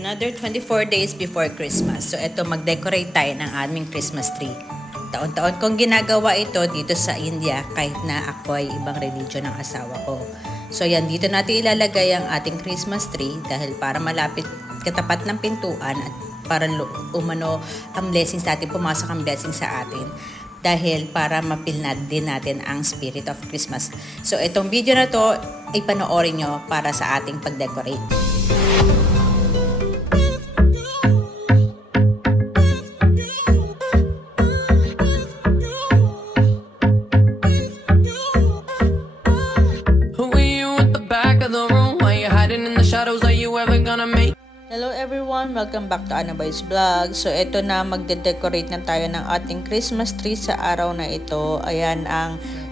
Another 24 days before Christmas. So, ito, mag-decorate tayo ng aming Christmas tree. Taon-taon kong ginagawa ito dito sa India kahit na ako ay ibang religion ng asawa ko. So, yan, dito natin ilalagay ang ating Christmas tree dahil para malapit katapat ng pintuan at para umano ang blessings natin, pumasok ang blessings sa atin. Dahil para mapilnad din natin ang spirit of Christmas. So, itong video na to, ipanoorin nyo para sa ating pag-decorate. Hello everyone! Welcome back to Ana Boy's Vlog. So, ito na, magde-decorate na tayo ng ating Christmas tree sa araw na ito. Ayan,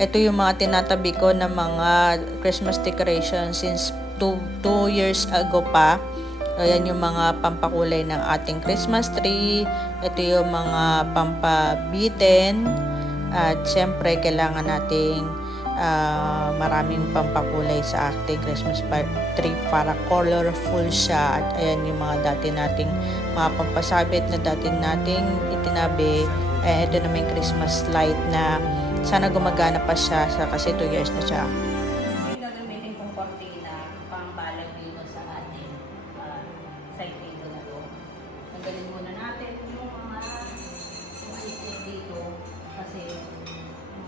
ito yung mga tinatabi ko na mga Christmas decorations since 2 years ago pa. Ayan yung mga pampakulay ng ating Christmas tree. Ito yung mga pampabitin. At syempre, kailangan nating maraming pampakulay sa ating Christmas tree para colorful siya. At ayan yung mga dati nating mga pampasabit na dati nating itinabi. Ito naman yung Christmas light na sana gumagana pa siya kasi 2 years na siya. Gagamitin kong cortina pang balag dito sa ating side table na to. Tanggalin muna natin yung mga item dito kasi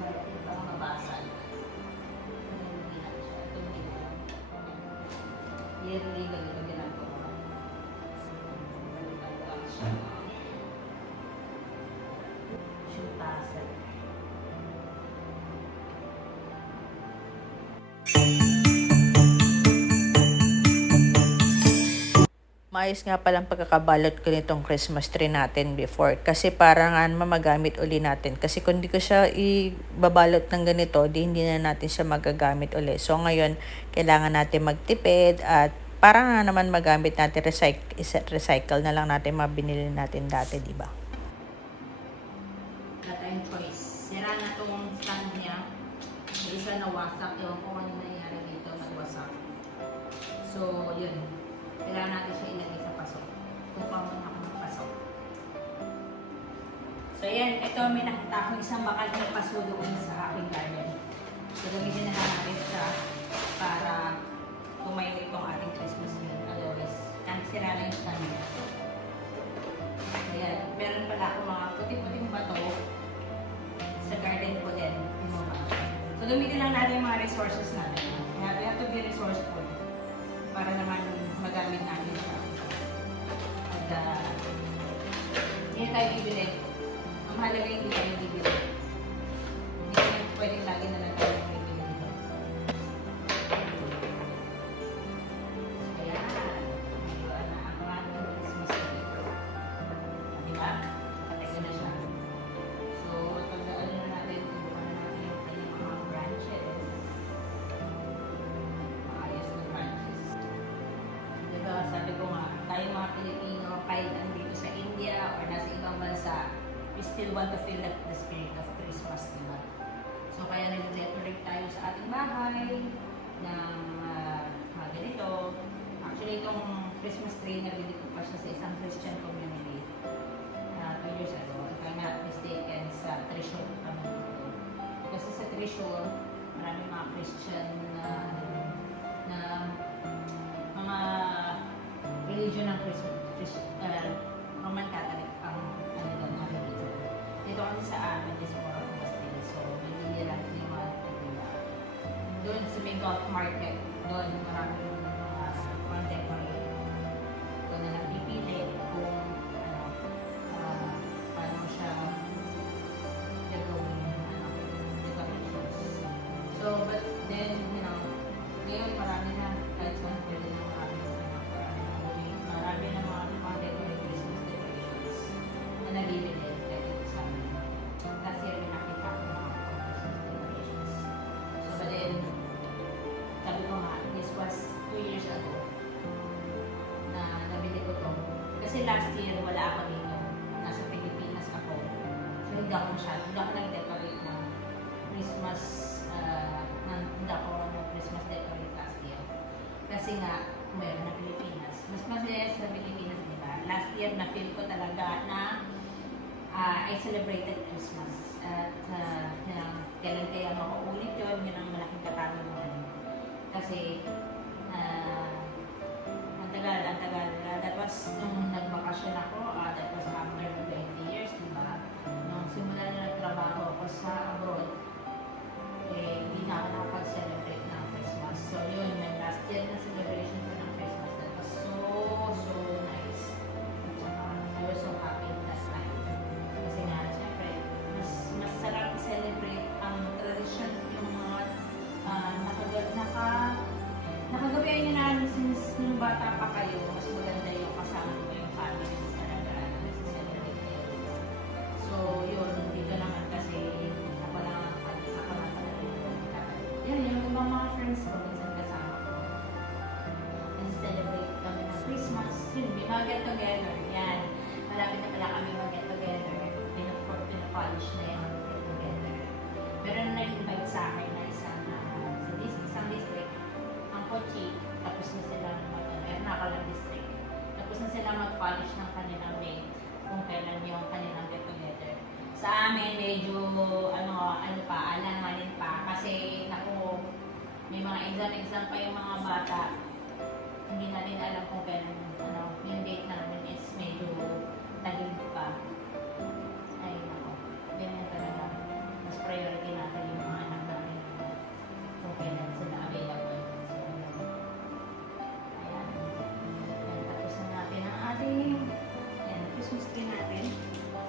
mga basal. Yearly ganito ginagawa. Shutasan. Maayos nga palang pagkakabalot ko nitong Christmas tree natin before. Kasi parang magamit uli natin. Kasi kung di ko siya ibabalot ng ganito, hindi na natin siya magagamit uli. So ngayon, kailangan natin magtipid at para nga naman magamit natin, recycle na lang natin mabinili natin dati, di ba? Wala tayong choice. Sira na tong stand niya. Hindi siya nawasak. Ewan ko ano nangyari dito, nagwasak. So, yun. Kailangan natin siya ilagay sa paso. Kung paano ako magpasok. So, yan. Ito, may nakita akong isang bakal na paso doon sa aking garden. So, gamitin na lang natin siya para tumayo itong ating Christmas tree. Otherwise, sira na yung stand niya. So, yan. Meron pala akong mga puti-puting bato sa garden ko din. So, gamitin lang natin yung mga resources natin. We have to be resourceful para naman magamit natin siya. At hindi tayo bibili. Ang mahalaga hindi tayo bibili. Hindi tayo pwedeng lagi na lang tayo bibili dito. So, ayan. Mayroon na ang ating Christmas tree. Diba? Patay ko na siya. So, pagdaan na natin, tubukan na natin yung kanyang mga branches. Sabi ko nga, tayo mga Pilipino, kahit andito sa India or nasa ibang bansa, we still want to feel the spirit of Christmas, diba? So, kaya nag-decorate tayo sa ating bahay ng mga ganito. Actually, itong Christmas tree, nabili ko pa siya sa isang Christian community 2 years ago. If I'm not mistaken, sa Trishul kami dito. Kasi sa Trishul, marami mga Christian na mga religion ng Roman Catholic ang doon namin dito. Dito kami sa amin, is more of Muslim. So, nagigil natin yung mga doon sa may golf market, doon maraming mga contemporary. Doon na lang pipili kung paano siya gagawin decorations. So, but then, ngayon marami na kahit saan pwede na marami na mga Christmas decorations na nabibili dito sa amin. Kasi rin nakita ko mga Christmas decorations. So, but then, sabi ko nga, this was 2 years ago na nabili ko to. Kasi last year, wala ako dito. Nasa Pilipinas ako. So, hindi ako nag-decorate ng Christmas, hindi ako Christmas decorate last year. Kasi nga, meron na Pilipinas. Mas masaya sa Pilipinas year na feel ko talaga na I celebrated Christmas. At kailan kaya makaulit yun, yun ang malaking katanungan. Kasi ang tagal. That was nung nagbakasyon ako, that was after 20 years, diba? Nung simula na nagtrabaho ako sa abroad, hindi na ako nakapag-celebrate ng Christmas. So yun, yung last year na celebration ko ng Christmas, that was so nice. At saka, I was so happy last time. Kasi nga, syempre, mas sarap i-celebrate ang tradition yung mga nakagabihan nyo na since nung bata pa kayo, mas maganda yung kasama mo yung family mo talaga na nasa-celebrate kayo. So yun, dito naman kasi ako lang yan, yung ibang mga friends ko, minsan kasama ko. Nasa-celebrate kami ng Christmas. Yun, may mga get-together. Yan, malapit na pala kami mag-get-together. Pinapolish na yan get-together. Meron na nag-invite sa akin na isang district, ang Kochi, tapos na sila Nakalang district. Tapos na sila mag-polish ng kanilang date kung kailan yung kanilang get-together. Sa amin, medyo, alanganin pa. Kasi, naku, may mga exam pa yung mga bata. Hindi natin alam kung kailan, yung date namin is medyo tagil pa. Ay, naku, ganyan talaga. Mas priority natin yung mga anak namin kung kailan sila available. So, ayan. Tapos na natin ang ating Christmas tree natin.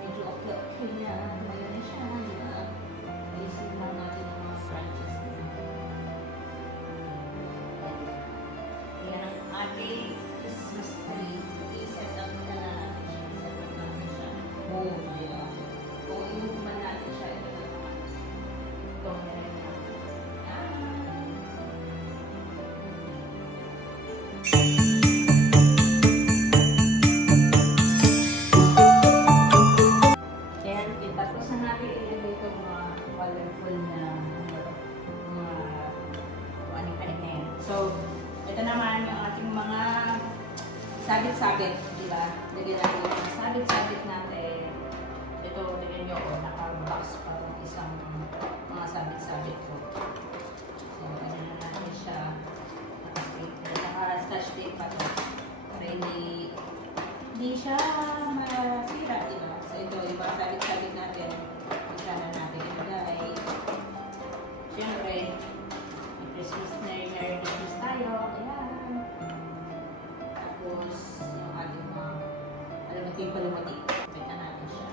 Medyo o'clock niya. Ngayon na siya. Isin lang natin ang mga branches niya. Yan ang ating Christmas tree. I-set up na natin siya. Set up natin siya. Oh, diba? Kung inuman natin siya, ito na naman. Ito na rin na. Tapos na natin ilagay ito mga colorful na aning-aning na yan. So, ito naman yung ating mga sabit-sabit, diba? Lagyan natin yung mga sabit-sabit natin. Ito, lagyan nyo ako, naka-box pa yung isang mga sabit-sabit ko. So, lagyan na natin siya. Naka-scotch tape pa ito. Para hindi siya masira, diba? So, ito, yung mga sabit-sabit natin. Isa na natin ilagay. Siyempre, Christmas Merry Christmas tayo. Ayan. Tapos, yung ating mga alamati. Pwede na natin siya.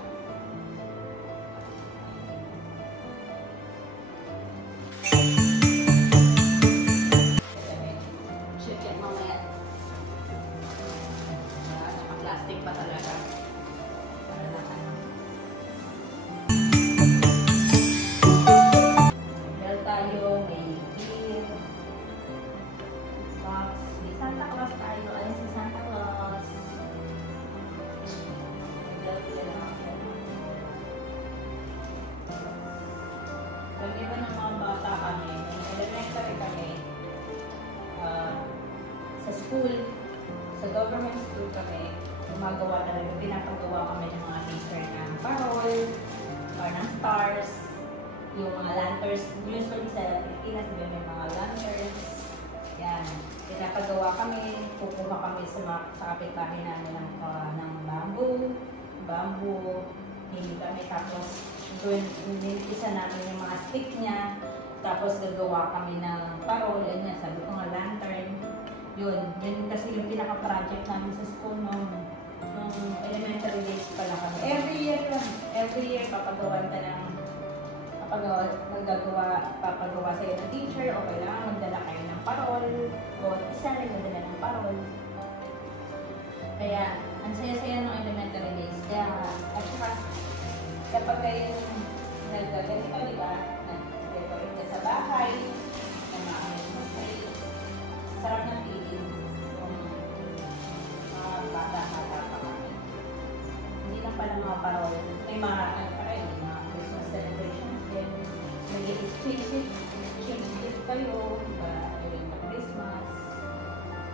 Check yan mamaya. Naka-plastic pa talaga. Para lang tayo, may beer, box, may Santa Claus tayo. Ayun si Santa Claus. Pag iba ng mga bata kami, elementary kami, sa school, sa government school kami, gumagawa talaga, pinapagawa kami ng mga teacher ng parol, or ng stars, yung mga lanterns, usually sa Pilipinas, may mga lanterns. Yan. Pinapagawa kami, kukuha kami sa kapitbahay namin ng bamboo, hindi kami, tapos isa namin yung mga stick niya, tapos gagawa kami ng parol, yan, sabi ko nga lantern. Yun kasi yung pinaka-project namin sa school nung elementary days pa lang kami. Every year papagawa sa'yo ng teacher o kailangan magdala kayo ng parol o isa rin magdala ng parol. Kaya, ang saya-saya ng elementary days. Kaya, at saka, kapag kayo naggaganito, di ba? Nag-decorate ka sa bahay, na maayos mo sarap ng feeling kung mga bata-bata pa kami. Hindi lang pala mga parol. May mga Christmas celebrations din. May exchange kayo, during the Christmas.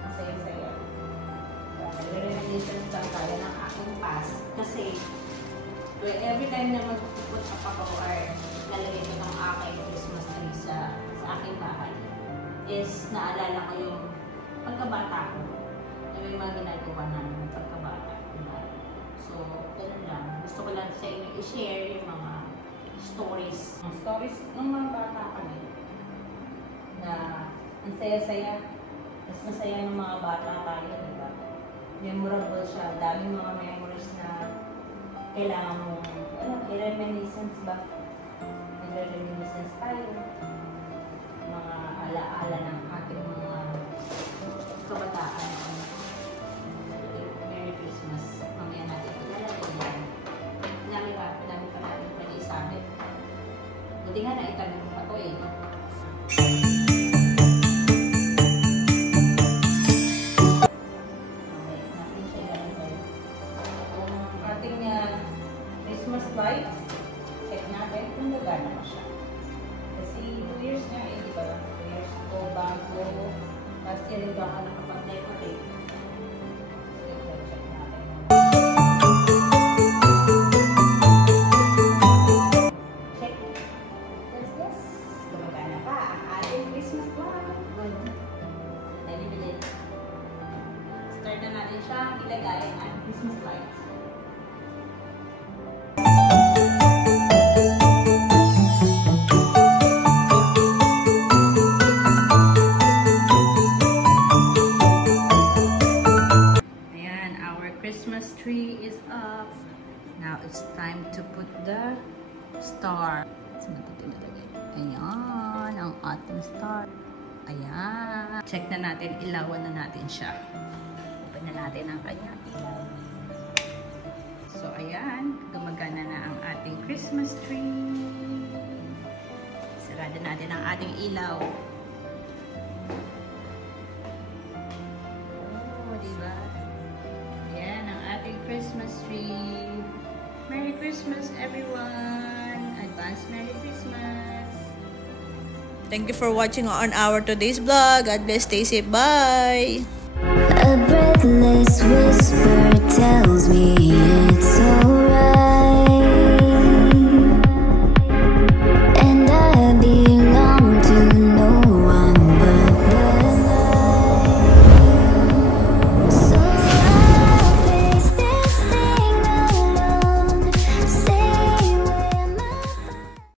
Masaya-saya. Nagre-reminiscence lang tayo ng akong pass kasi every time na mag-put up ako or lalagay ko ng aking Christmas tree sa aking bahay is naalala ko yung pagkabata ko na may mga ginagawa namin ng pagkabata. Diba? So, ganun lang. Gusto ko lang sa inyo i-share yung mga stories. Ang stories ng mga bata kami na ang saya-saya. Mas masaya ng mga bata tayo, diba? Memorable siya. Daming mga memories na kailangan mong, reminiscence ba? Nagre-reminiscence tayo. Mga ala-ala ng ating mga kabataan. Merry Christmas. Mamaya natin ilalagay yan. Dami pa natin pwede isabi. Buti nga na itanong pa to eh. Christmas lights, check natin kung nagana pa siya. Kasi 2 years na eh, di ba? 2 years ko bago. Last year rin baka nakapag-decorate. So, check natin. Check. Yes. Gumagana pa ang ating Christmas light. Good. Tayo bilhin. Start na natin siya ilagay ang Christmas lights. Christmas tree is up. Now it's time to put the star. Saan natin tinalagay? Ayan, ang ating star. Ayan. Check na natin, ilawan na natin siya. Open na natin ang kanyang ilaw. So ayan, gumagana na ang ating Christmas tree. Sarado natin ang ating ilaw. Oh, diba? Christmas tree. Merry Christmas, everyone! Advance Merry Christmas! Thank you for watching on our today's vlog. God bless, stay safe, bye! A breathless whisper tells me it's alright.